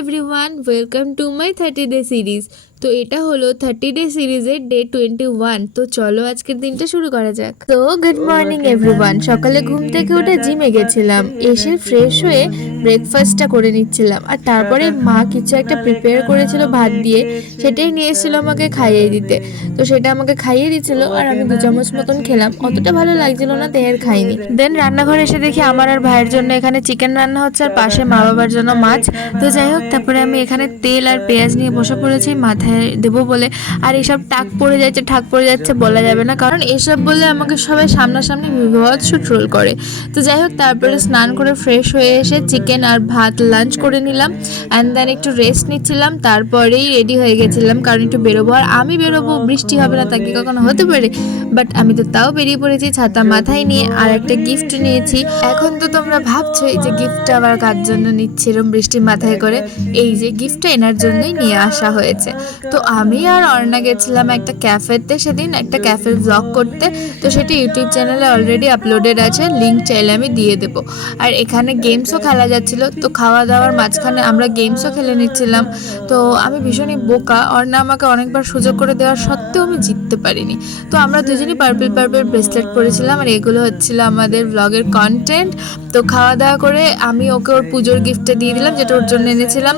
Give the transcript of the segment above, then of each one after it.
Everyone, welcome to my 30 day series. তো এটা হলো 30 ডে সিরিজের ডে 21। তো চলো আজকের দিনটা শুরু করা যাক। তো গুড মর্নিং এভরিওয়ান। সকালে ঘুম থেকে উঠে জিমে গেছিলাম, এসে ফ্রেশ হয়ে ব্রেকফাস্টটা করে নিচ্ছিলাম। আর তারপরে মা কিছু একটা প্রিপেয়ার করেছিল ভাত দিয়ে, সেটাই নিয়ে এসেছিল আমাকে খাইয়ে দিতে। তো সেটা আমাকে খাইয়ে দিচ্ছিল আর আমি 2 চামচ মতন খেলাম। অতটা ভালো লাগছিল না, তাই আর খাইনি। দেন রান্নাঘরে এসে দেখি আমার আর ভাইয়ের জন্য এখানে চিকেন রান্না হচ্ছে আর পাশে মা বাবার জন্য মাছ। তো যাই হোক, তারপরে আমি এখানে তেল আর পেঁয়াজ নিয়ে বসে পড়েছি মাথায় দেবো বলে। আর এসব টাক পড়ে যাচ্ছে ঠাক পড়ে যাচ্ছে বলা যাবে না, কারণ এসব বলে আমাকে সবাই সামনাসামনি বিভৎস ট্রোল করে। তো যাই হোক, তারপরে স্নান করে ফ্রেশ হয়ে এসে চিকেন আর ভাত লাঞ্চ করে নিলাম অ্যান্ড দেন একটু রেস্ট নিচ্ছিলাম। তারপরেই রেডি হয়ে গেছিলাম, কারণ একটু বেরোবো। আর আমি বেরোবো, বৃষ্টি হবে না তাকে কখনো হতে পারে, বাট আমি তো তাও বেরিয়ে পড়েছি ছাতা মাথায় নিয়ে। আর একটা গিফট নিয়েছি। এখন তো তোমরা ভাবছো এই যে গিফটটা আবার কার জন্য নিচ্ছি এরকম বৃষ্টি মাথায় করে। এই যে গিফটটা এনার জন্যই নিয়ে আসা হয়েছে। তো আমি আর অর্ণা গেছিলাম একটা ক্যাফেতে সেদিন, একটা ক্যাফের ব্লগ করতে। তো সেটি ইউটিউব চ্যানেলে অলরেডি আপলোডেড আছে, লিঙ্ক চাইলে আমি দিয়ে দেবো। আর এখানে গেমসও খেলা যাচ্ছিলো, তো খাওয়া দাওয়ার মাঝখানে আমরা গেমসও খেলে নিচ্ছিলাম। তো আমি ভীষণই বোকা, অর্ণা আমাকে অনেকবার সুযোগ করে দেওয়ার সত্ত্বেও আমি জিততে পারিনি। তো আমরা দুজনই পার্পল পার্পল ব্রেসলেট পরেছিলাম, আর এগুলো হচ্ছিল আমাদের ব্লগের কন্টেন্ট। তো খাওয়া দাওয়া করে আমি ওকে ওর পুজোর গিফটটা দিয়ে দিলাম, যেটা ওর জন্য এনেছিলাম।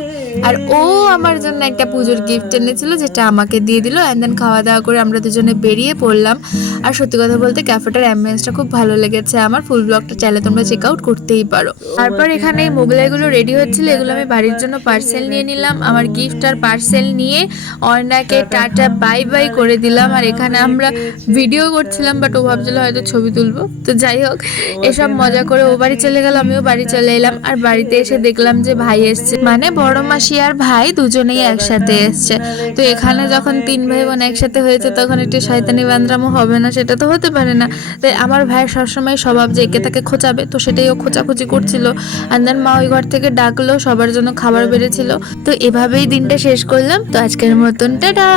আর ও আমার জন্য একটা পুজোর গিফট এনেছিল, যেটা আমাকে দিয়ে দিল। অ্যান্ড দেন খাওয়া দাওয়া করে আমরা দুজনে বেরিয়ে পড়লাম। আর সত্যি কথা বলতে ক্যাফেটার অ্যাম্বিয়েন্সটা খুব ভালো লেগেছে আমার। ফুল ব্লগটা চাইলে তোমরা চেক আউট করতেই পারো। তারপর এখানে এই মোগলাইগুলো রেডি হচ্ছিল, এগুলো আমি বাড়ির জন্য পার্সেল নিয়ে নিলাম। আমার গিফট আর পার্সেল নিয়ে অর্ণাকে টাটা বাই বাই করে দিলাম। আর এখানে আমরা ভিডিও করছিলাম, বাট ও ভাবছিল হয়তো ছবি তুলবো। তো যাই হোক, এসব মজা করে ও বাড়ি চলে গেল, আমিও বাড়ি চলে এলাম। আর বাড়িতে এসে দেখলাম যে ভাই এসছে, মানে বড় মাসি আর ভাই দুজনেই একসাথে এসছে। তো এখানে যখন 3 ভাই বোন একসাথে হয়েছে, তখন একটু শয়তানি বান্দরামো হবে না? সেটা তো হতে পারে না। তাই আমার ভাইয়ের সবসময় স্বভাব যে একে তাকে খোঁচাবে, তো সেটাই ও খোঁচাখুচি করছিল। আর দেন মা ওই ঘর থেকে ডাকলো, সবার জন্য খাবার বেড়েছিল। তো এভাবেই দিনটা শেষ করলাম। তো আজকের মতন টাটা।